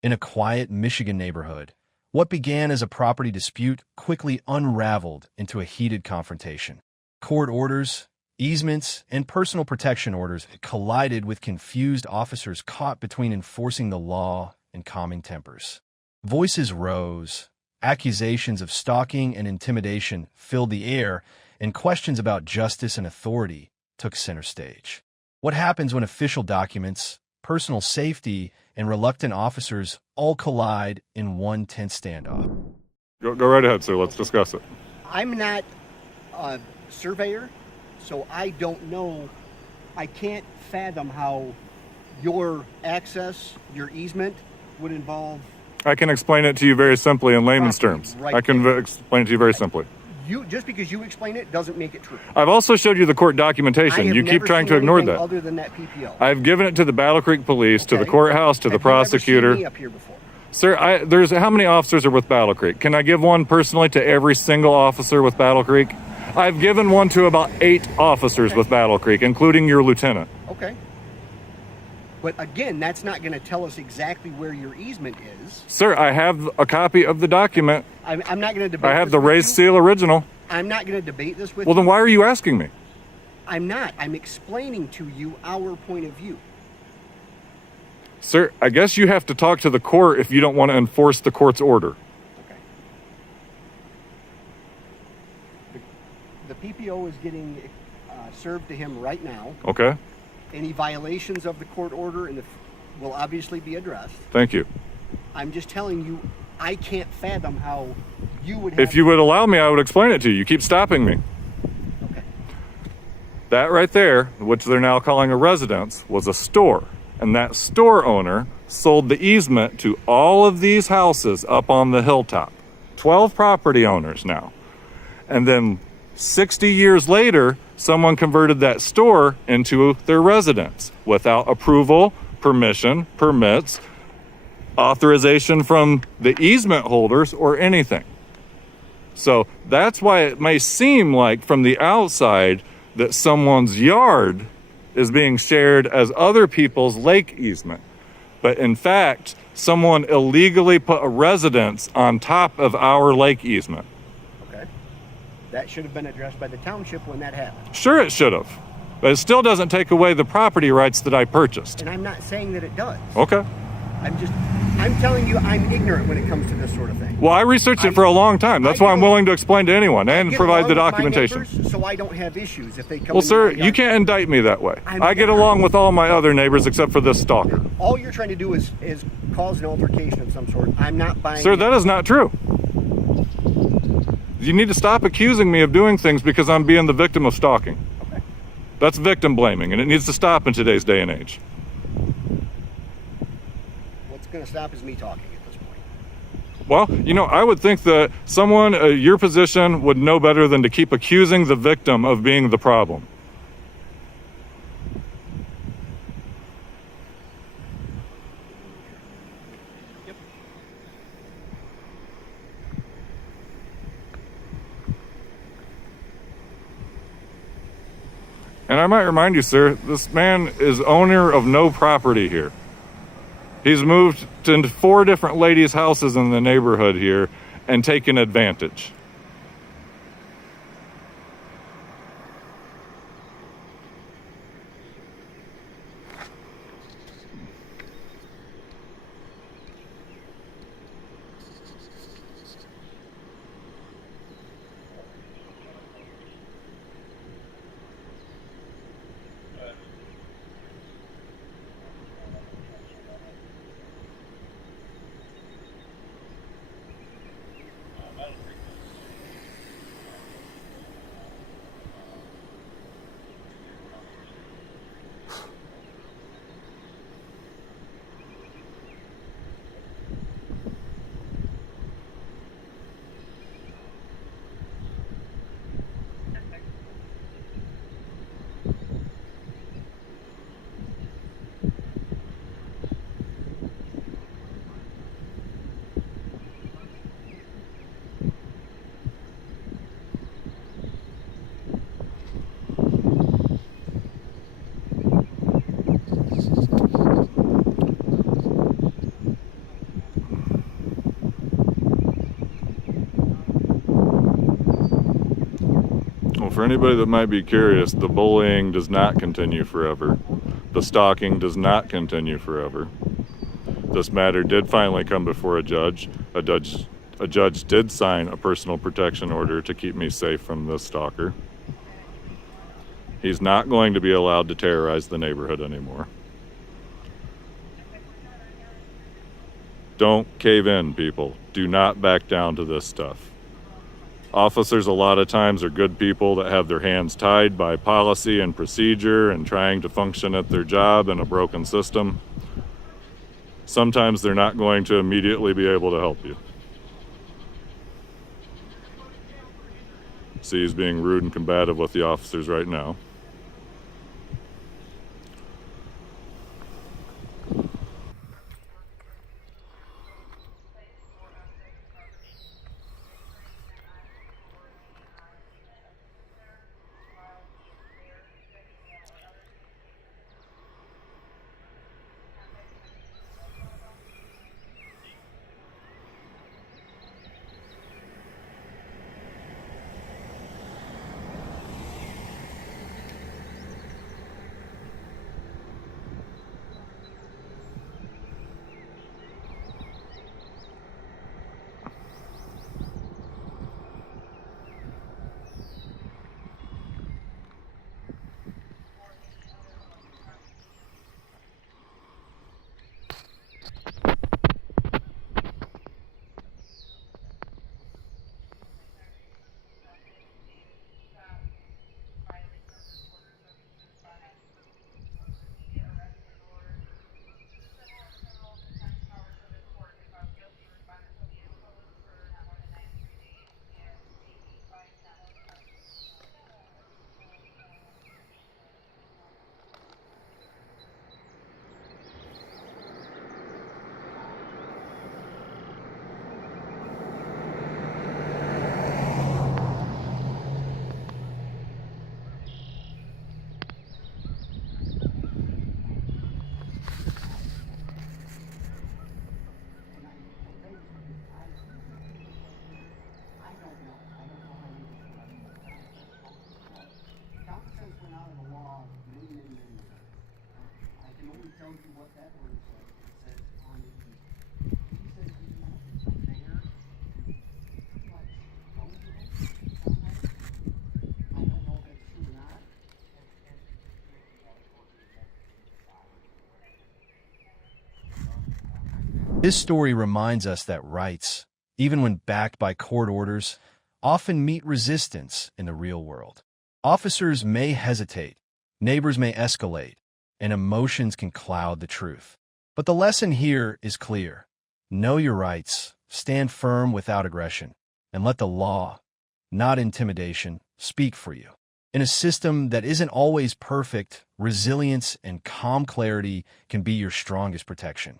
In a quiet Michigan neighborhood, what began as a property dispute quickly unraveled into a heated confrontation. Court orders, easements, and personal protection orders collided with confused officers caught between enforcing the law and calming tempers. Voices rose, accusations of stalking and intimidation filled the air, and questions about justice and authority took center stage. What happens when official documents, personal safety, and reluctant officers all collide in one tense standoff? Go right ahead, sir. Let's discuss it. I'm not a surveyor, so I don't know. I can't fathom how your access, your easement would involve. I can explain it to you very simply in layman's terms. Right I can there. explain it to you very simply. Just because you explain it doesn't make it true. I've also showed you the court I documentation. have You keep never trying seen to ignore anything that. Other than that PPO. I've given it to the Battle Creek Police, to the Okay. courthouse, to the Have you ever seen prosecutor. me up here before? Sir, there's how many officers are with Battle Creek? Can I give one personally to every single officer with Battle Creek? I've given one to about 8 officers with Battle Creek, including your lieutenant. Okay. But again, that's not going to tell us exactly where your easement is. Sir, I have a copy of the document. I'm not going to debate. I have this the with raised you. seal original. I'm not going to debate this with Well, you. then why are you asking me? I'm not. I'm explaining to you our point of view. Sir, I guess you have to talk to the court if you don't want to enforce the court's order. Okay. The PPO is getting served to him right now. Okay? Any violations of the court order will obviously be addressed. Thank you. I'm just telling you, I can't fathom how you would have. If you would allow me, I would explain it to you. You keep stopping me. Okay. That right there, which they're now calling a residence, was a store. And that store owner sold the easement to all of these houses up on the hilltop. 12 property owners now. And then 60 years later, someone converted that store into their residence without approval, permission, permits, authorization from the easement holders, or anything. So that's why it may seem like from the outside that someone's yard is being shared as other people's lake easement. But in fact, someone illegally put a residence on top of our lake easement. Okay. That should have been addressed by the township when that happened. Sure, it should have. But it still doesn't take away the property rights that I purchased. And I'm not saying that it does. Okay. I'm telling you, I'm ignorant when it comes to this sort of thing. Well, I researched it for a long time. That's why I'm willing to explain to anyone and Get provide along the with my documentation. neighbors so I don't have issues if they come. Well, into sir, my yard. you can't indict me that way. I'm I get not. along with all my other neighbors except for this stalker. All you're trying to do is cause an altercation of some sort. I'm not buying. Sir, that is not true. You need to stop accusing me of doing things because I'm being the victim of stalking. Okay. That's victim blaming, and it needs to stop in today's day and age. What's going to stop is me talking at this point. Well, you know, I would think that someone your position would know better than to keep accusing the victim of being the problem. Yep. And I might remind you, sir, this man is owner of no property here. He's moved into 4 different ladies' houses in the neighborhood here and taken advantage. for anybody that might be curious, the bullying does not continue forever. The stalking does not continue forever. This matter did finally come before a judge. A judge did sign a personal protection order to keep me safe from this stalker. He's not going to be allowed to terrorize the neighborhood anymore. Don't cave in, people. Do not back down to this stuff. Officers a lot of times are good people that have their hands tied by policy and procedure and trying to function at their job in a broken system. Sometimes they're not going to immediately be able to help you. See, he's being rude and combative with the officers right now. This story reminds us that rights, even when backed by court orders, often meet resistance in the real world. Officers may hesitate, neighbors may escalate, and emotions can cloud the truth. But the lesson here is clear. Know your rights, stand firm without aggression, and let the law, not intimidation, speak for you. In a system that isn't always perfect, resilience and calm clarity can be your strongest protection.